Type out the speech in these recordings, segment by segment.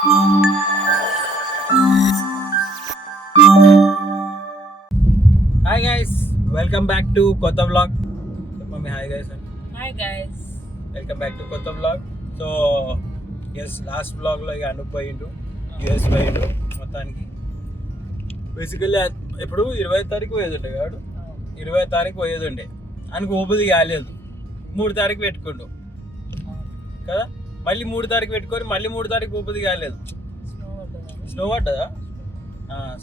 Hi guys, welcome back to కొత్త vlog. Mummy hi guys అండి. Hi guys, welcome back to కొత్త vlog. So yes, last వ్లాగ్లో ఇక అనుప్ పోయిండు, యూఎస్ పోయిండు. మొత్తానికి బేసికల్లీ ఇప్పుడు 20వ తారీఖు పోయేదుండే కాడు, 20వ తారీఖు పోయేదుండే ఆయనకు ఊపిది కాలేదు. 3 తారీఖు పెట్టుకుండు కదా, మళ్ళీ 3 తారీఖు పెట్టుకొని మళ్ళీ 3 తారీఖు ఊపిది కాలేదు. స్నో పడ్డదా?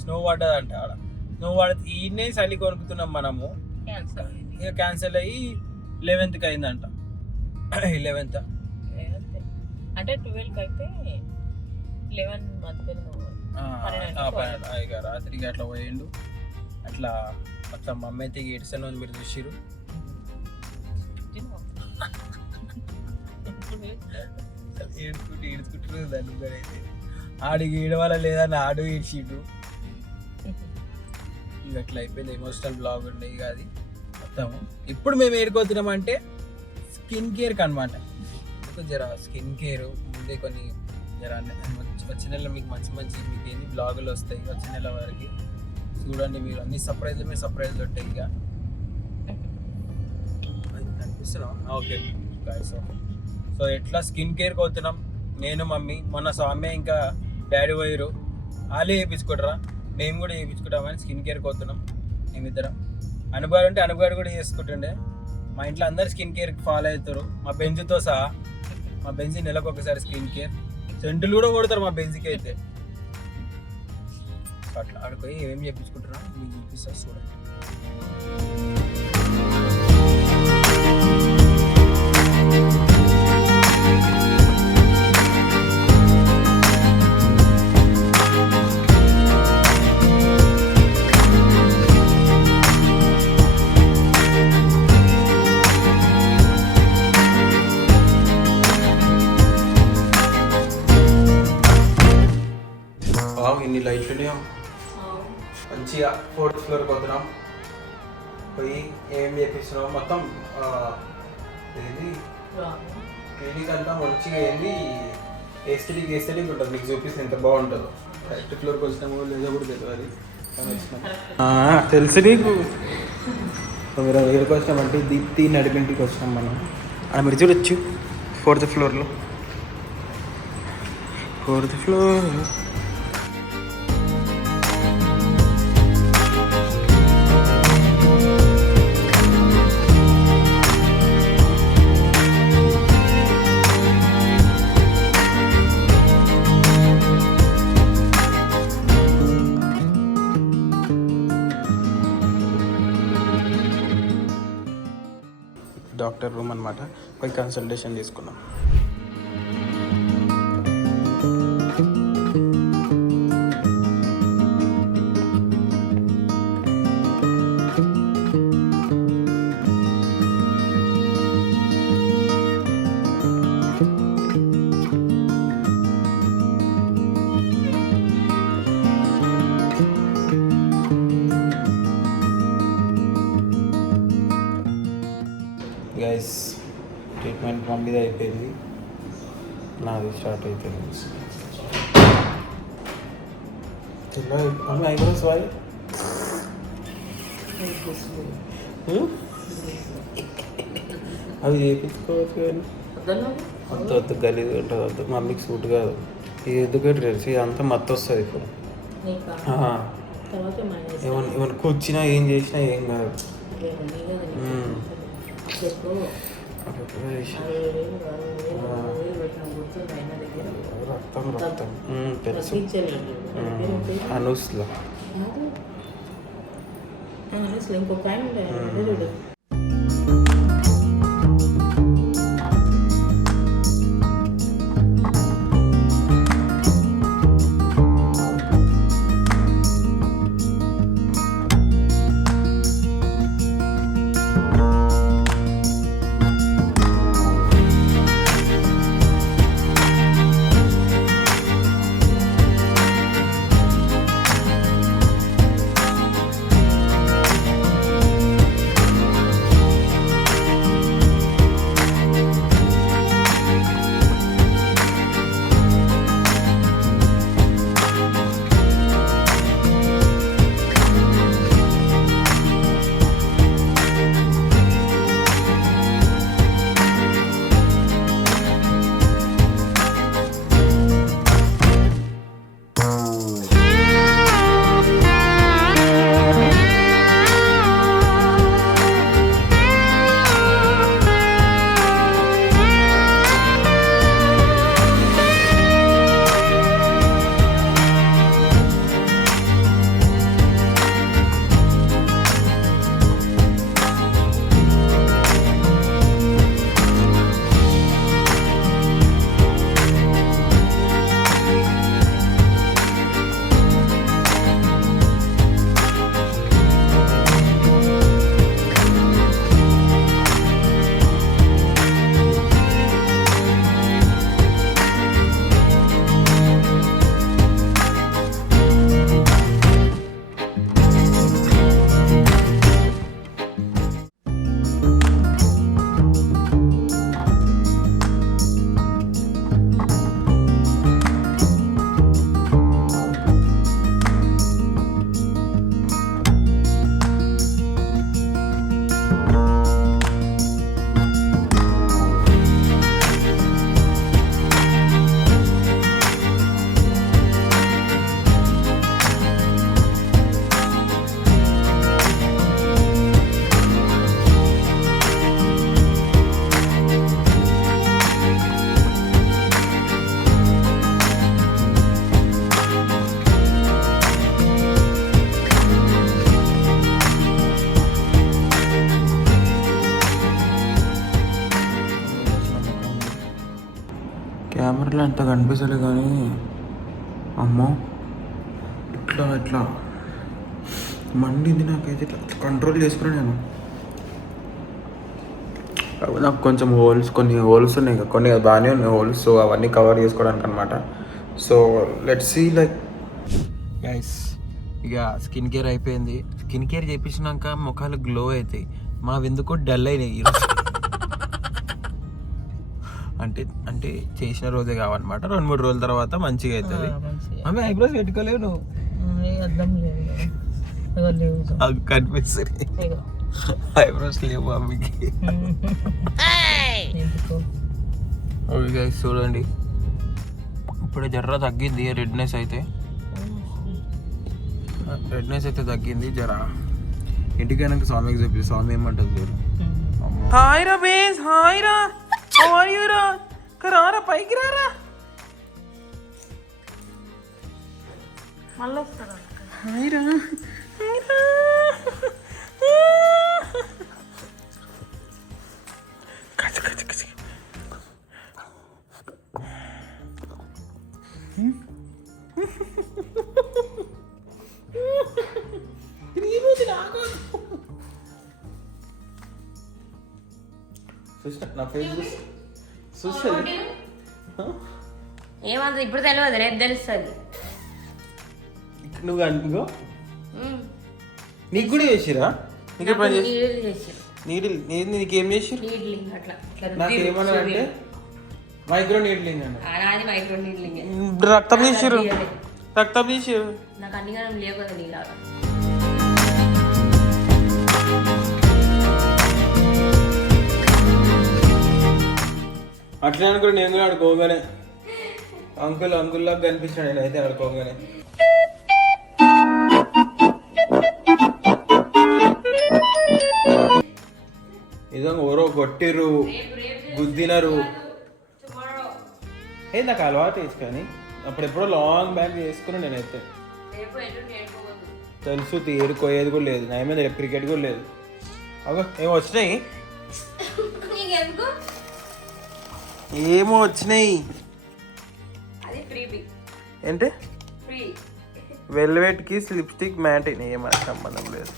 స్నో పడ్డదంట ఆడ. స్నో పడితే ఈయనే చలి కొనుక్కుతున్నాం మనము. ఇక క్యాన్సిల్ అయ్యి 11th అయిందంట. 11th అంటే 12కి అయితే 11 మధ్యలో ఇక రాత్రికి అట్లా పోయిండు. అట్లా మొత్తం మమ్మీ అయితే ఏడ్సన్ మీరు చూసిరు. ఏడ్చుకుంటారు దాన్ని కూడా అయితే ఆడికి ఏడవాల లేదని ఆడు ఏడ్చిండు. ఇక అట్లా అయిపోయింది. ఎమోషనల్ బ్లాగ్ ఉండే ఇక అది మొత్తం. ఇప్పుడు మేము ఏడుకోతున్నామంటే స్కిన్ కేర్కి అనమాట. జర స్కిన్ కేర్ ముందే కొన్ని జర వచ్చే నెల మీకు మంచి మీకు ఏంది బ్లాగులు వస్తాయి. వచ్చే నెల వరకు చూడండి మీరు, అన్ని సర్ప్రైజ్లు ఉంటాయి. ఇక కనిపిస్తున్నాం. ఓకే గాయ్స్, సో ఎట్లా స్కిన్ కేర్కి అవుతున్నాం నేను మమ్మీ. మొన్న స్వామి ఇంకా డాడీ పోయారు, వాళ్ళే వేయించుకుంటారా, మేము కూడా వేయించుకుంటామని స్కిన్ కేర్కి అవుతున్నాం మేమిద్దరం. అనుభవాలు అంటే అనుభవాలు కూడా చేసుకుంటుండే. మా ఇంట్లో అందరు స్కిన్ కేర్కి ఫాలో అవుతారు, మా బెంజ్తో సహా. మా బెంజ్ నెలకు ఒకసారి స్కిన్ కేర్, సెంటులు కూడా కొడతారు మా బెంజ్కి అయితే. అట్లా ఆడుకోయి ఏమేమి చేయించుకుంటున్నా మీకు చూపిస్తా చూడండి. ఇన్ని లైట్లు మంచిగా 4th ఫ్లోర్కి పోతున్నాం. పోయి ఏం చేపిస్తున్నాం మొత్తం ఏంది క్లినిక్ అంతా మంచిగా ఏంది ఎస్థెటిక్ ఉంటుంది. మీకు చూపిస్తే ఎంత బాగుంటుందో. ఫస్ట్ ఫ్లోర్కి వచ్చినాము లేదో కూడా తెలియదు. తెలుసు నీకు. మీరు ఏడుకు వచ్చినామంటే దీప్తి నడిపింటికి వచ్చినాం మనం. అక్కడ మీరు చూడొచ్చు 4th ఫ్లోర్లో. 4th ఫ్లోర్ డాక్టర్ రూమ్ అనమాట. పోయి కన్సల్టేషన్ తీసుకున్నాం. గైస్, ట్రీట్మెంట్ మమ్మీది అయిపోయింది, నాది స్టార్ట్ అయిపోయింది. మమ్మీ ఐబ్రోస్ వాయి అవి చేయించుకోవచ్చు కానీ వద్దు గలీజ్ ఉంటుంది. వద్దు, మమ్మీకి సూట్ కాదు ఇది. ఎందుకంటే తెలిసి అంతా మత్తు వస్తుంది. ఇప్పుడు ఏమన్నా కూర్చినా ఏం చేసినా ఏం కాదు. రక్తం తెలుసు. అనూస్లో ఇంకొక ఆయన కెమెరాలో అంత కనిపిస్తలే కానీ అమ్మో ఇట్లా మండింది నాకైతే. ఇట్లా కంట్రోల్ చేసుకున్నా నేను. నాకు కొంచెం కొన్ని హోల్స్ ఉన్నాయి, కొన్ని బాగానే ఉన్నాయి హోల్స్. సో అవన్నీ కవర్ చేసుకోవడానికి అనమాట. So let's see like guys, ఇక స్కిన్ కేర్ అయిపోయింది. స్కిన్ కేర్ చేయించినాక ముఖాలు గ్లో అవుతాయి. మా ఎందుకు డల్ అయినాయి ఈరోజు. అంటే చేసిన రోజే కావన్నమాట. 2-3 రోజుల తర్వాత మంచిగా అవుతుంది. ఆమె ఐబ్రోస్ పెట్టుకోలేవు నువ్వు, కనిపిస్తుంది. ఐబ్రోస్ లేవు మమ్మీకి. ఓకే గైస్ చూడండి, ఇప్పుడు జర్ర తగ్గింది రెడ్నెస్ అయితే. తగ్గింది జర. ఇంటికైనా స్వామికి చెప్పి స్వామి ఏమంటుంది చూడు. హాయ్ రా బేస్, హాయ్ రా, రా రారా పైకి రారా. మళ్ళీ వస్తారా? హాయ్ రా, నా ఫేస్ చూస్తుంది. ఏమంత ఇప్పుడు తెలియదు, రేపు తెలుస్తుంది. నువ్వు అనుకో, నీకు కూడా చేసిరా? నీకు ఎప్పుడు నీడిల్ నీకేం చేసిరు? నాకేమన్నా అంటే మైక్రో నీడ్లింగ్ అన్న. Micro needling. రక్తం తీసిరు. నాకు అన్ని కాలం లేవు కదా నీలాగా. అట్లా అనుకో, నేను కూడా ఆడుకోగానే అంకుల్లాగా కనిపించాను నేనైతే ఆడుకోగానే. ఏదో ఎవరో కొట్టిర్రు, గుద్దినరు. నాకు అలవాటు వేసి, కానీ అప్పుడెప్పుడో లాంగ్ బ్యాక్ చేసుకున్నా నేనైతే. తెలుసు తీరుకోయేది కూడా లేదు. నా మీద క్రికెట్ కూడా లేదు. ఏమో వచ్చినాయి, ఏంటి వెల్వెట్ కి లిప్స్టిక్ మ్యాట్ ఏమో సంబంధం లేదు.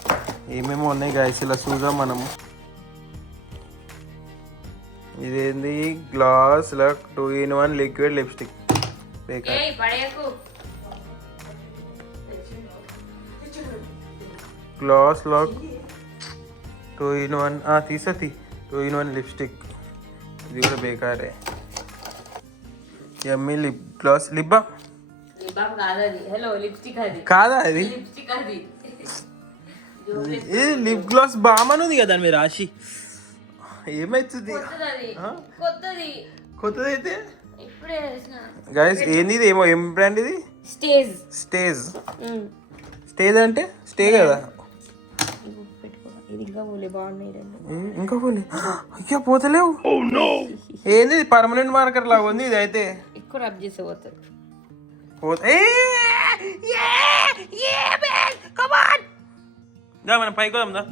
ఏమేమో ఉన్నాయి గాయస్, ఇలా చూద్దాం మనము. ఇదేంది gloss lock 2-in-1 liquid lipstick. Gloss lock 2-in-1 తీసతి 2-in-1 లిప్స్టిక్. ఇది కూడా బేకారే. Yummy lip gloss. Lip balm కాదా అది? ఇది లిప్ గ్లాస్ బామ్ అని ఉంది కదా దాని మీద రాశి. ఏమైతుంది కొత్తది అయితే గైస్? ఏంది ఇది? ఏం బ్రాండ్ ఇది? స్టేజ్ అంటే స్టే కదా. ఇంకా పోలే. అయ్యా పోతలేవు. ఏంది పర్మనెంట్ మార్కర్ లాగా ఉంది ఇది అయితే. మనం పైకి వద్దాం.